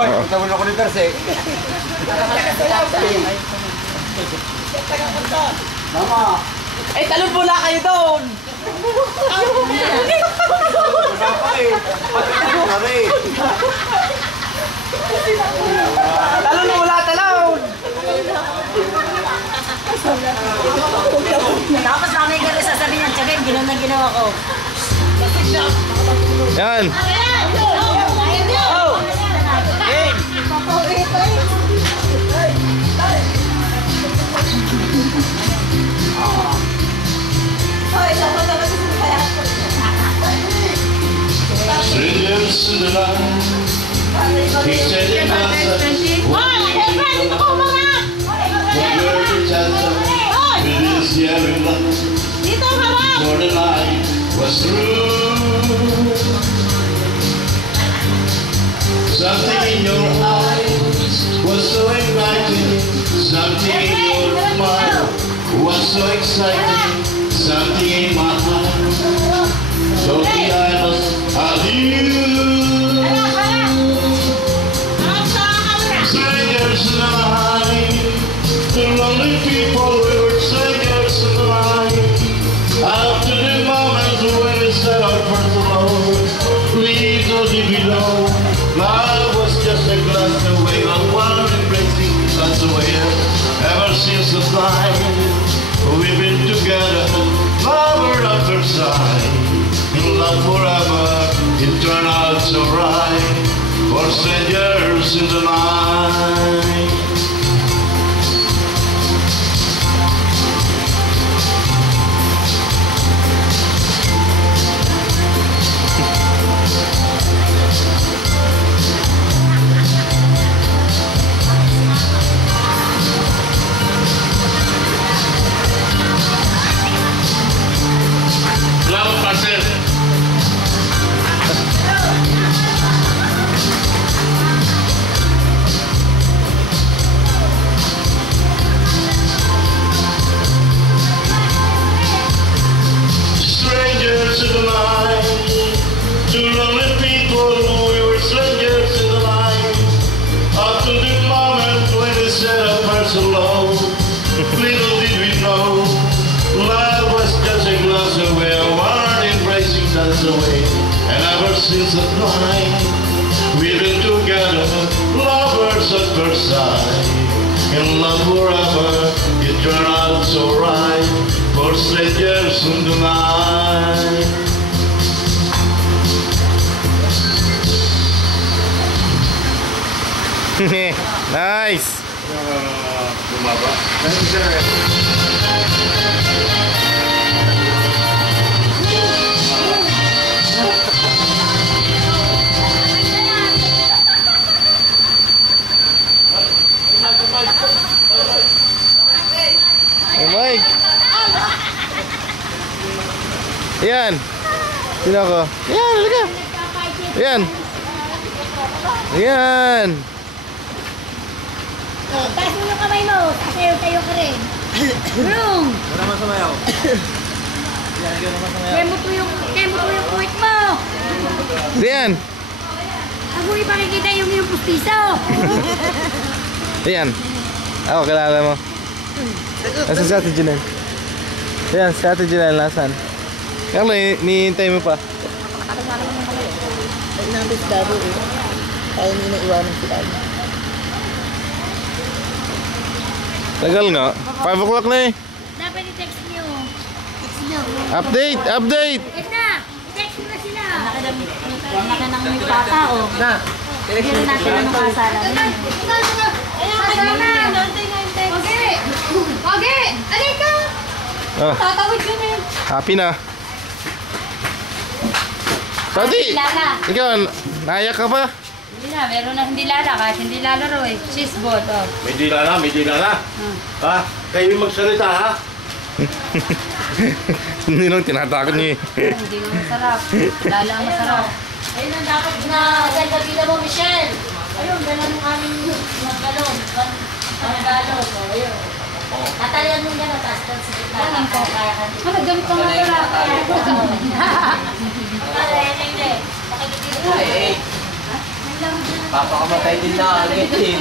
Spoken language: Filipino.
Hoy, punta mo na ako ni Terse. Mama. Ay, talon pula kayo doon! Talon pula, talon! Tapos namin kayo sasabihin ng tiyagin, ginawa na ginawa ko. Yan. Strangers in the night. He said it was with his yellow light. For the night was through. Something in your eyes was so inviting. Something in your smile was so exciting. Something in my heart. So the I must have you. Strangers in the night. The lonely people, we were strangers in the night. After the moment when we said our first love, little did we know, love was just a glass away, a one embracing glass away. Ever since the time we've been together, lover at first sight, in love forever, it turned out so right, for strangers in the night. Strangers in the night, two lonely people, we were strangers in the night. Up to the moment when we said our first hello, little did we know, love was just a glass away, a one embracing dance away. And ever since that night, we've been together, lovers at first sight. In love forever, it turned out so right, for strangers in the night. Nice. Oh Mike. Yan. Sino ako? Yan, halika. Yan. Yan. Taas mo yung kamay mo, sasayaw tayo ka rin. Brung! Wala man sumayaw. Kaya mo po yung kuwit mo. Yan. Huwag mo ipakikita yung pustiso. Yan. Ako, kilala mo. Nasaan si Ate Janelle? Yan, si Ate Janelle, nasaan? Carlo, hinihintay mo pa. Ay, nabis dabo eh. Kaya hindi na iwanan sila. Tagal nga. 5 o'clock na eh. Dapat i-text niyo. Text niyo. Update! Update! Wait na! I-text mo na sila. Wala ka nang may pata o. Na! Hindi rin natin anong kasala. Ayan ka na! Okay! Okay! Alay ka! Oh, Tatawid ka na yun. happy na. Tati! Lala. Ikaw, naiyak ka pa? Hindi na, meron na hindi lala. Kahit hindi lalaro eh. Cheese ball. Oh. May dila na. Ha? Kayo yung magsalita, ha? Hindi lang tinatakot niyo eh. Hindi nga masarap. Lala ang masarap. Ayun ang dapat na ganda bila mo, Michelle. Ayun, dala ng aming magbalon. Magbalon. Ayun. Tatalian mo yan, taas-taas sa gitna. Kaya ka. Naggamit ka nga pala. Hindi. Pakikitilo ko. May lamang dyan Papakamatay din na agad eh.